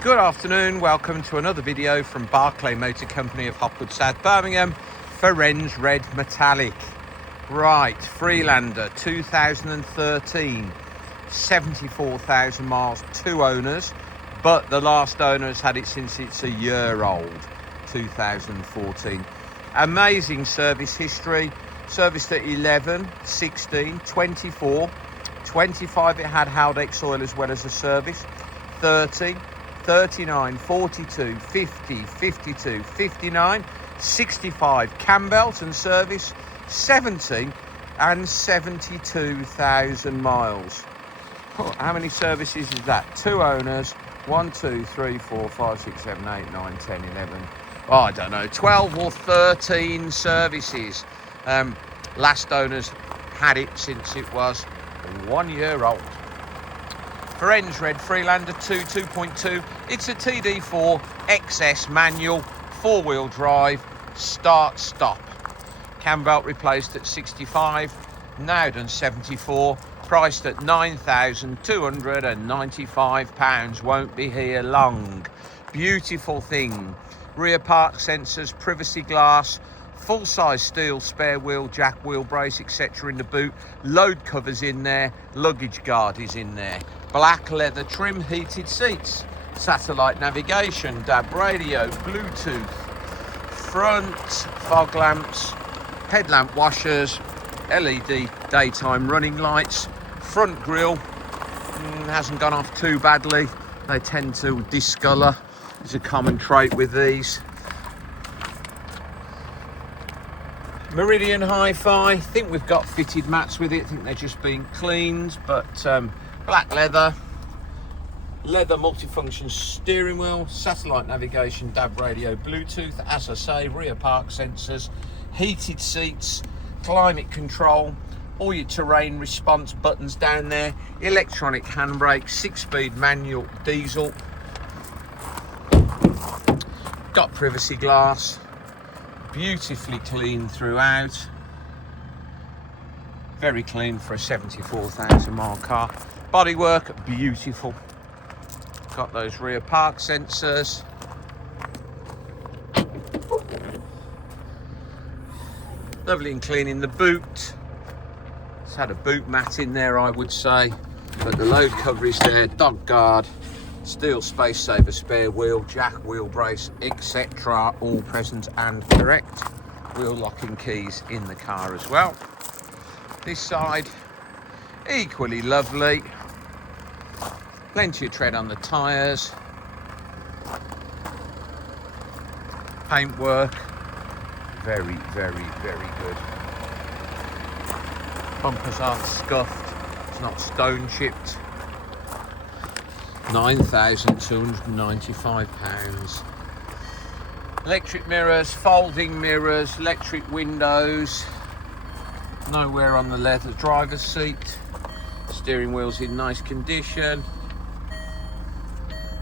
Good afternoon, welcome to another video from Barclay Motor Company of Hopwood, South Birmingham, Ferenz Red Metallic. Right, Freelander 2013, 74,000 miles, 2 owners, but the last owner has had it since it's a year old, 2014. Amazing service history, serviced at 11, 16, 24, 25 it had HALDEX oil as well as a service, 30, 39, 42, 50, 52, 59, 65 CAMBELT and service, 70 and 72,000 miles. Oh, how many services is that? 2 owners, 1, 2, 3, 4, 5, 6, 7, 8, 9, 10, 11. Oh, I don't know, 12 or 13 services. Last owners had it since it was 1 year old. Ferenz Red Freelander 2.2. It's a TD4 XS manual, 4-wheel drive, start-stop. CAMBELT replaced at 65, now done 74, priced at £9,295. Won't be here long. Beautiful thing. Rear park sensors, privacy glass, full-size steel spare wheel, jack wheel brace, etc. in the boot. Load covers in there, luggage guard is in there. Black leather trim, heated seats, satellite navigation, DAB radio, Bluetooth, front fog lamps, headlamp washers, LED daytime running lights, front grille hasn't gone off too badly. They tend to discolour. It's a common trait with these. Meridian Hi-Fi, I think we've got fitted mats with it. I think they're just being cleaned, but black leather multifunction steering wheel, satellite navigation, DAB radio, Bluetooth, as I say, rear park sensors, heated seats, climate control, all your terrain response buttons down there, electronic handbrake, 6-speed manual diesel, got privacy glass, beautifully clean throughout, very clean for a 74,000 mile car. Bodywork beautiful, got those rear park sensors, lovely and clean in the boot. It's had a boot mat in there, I would say, but the load cover is there, dog guard, steel space saver spare wheel, jack wheel brace, etc. all present and correct. Wheel locking keys in the car as well. This side equally lovely, plenty of tread on the tyres, paintwork very good. Bumpers aren't scuffed, it's not stone chipped. £9,295. Electric mirrors, folding mirrors, electric windows, no wear on the leather driver's seat, steering wheel's in nice condition,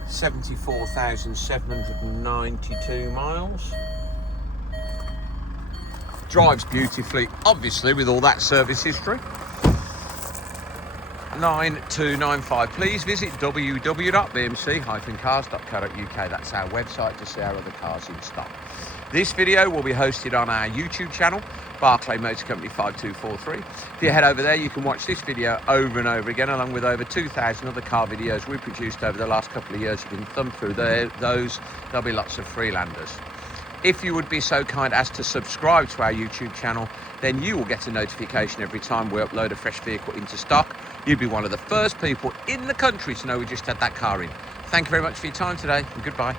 74,792 miles. Drives beautifully, obviously, with all that service history. 9295. Please visit www.bmc-cars.co.uk. That's our website to see our other cars in stock. This video will be hosted on our YouTube channel, Barclay Motor Company 5243. If you head over there, you can watch this video over and over again, along with over 2,000 other car videos we produced over the last couple of years. You can thumb through those. There'll be lots of Freelanders. If you would be so kind as to subscribe to our YouTube channel, then you will get a notification every time we upload a fresh vehicle into stock. You'll be one of the first people in the country to know we just had that car in. Thank you very much for your time today, and goodbye.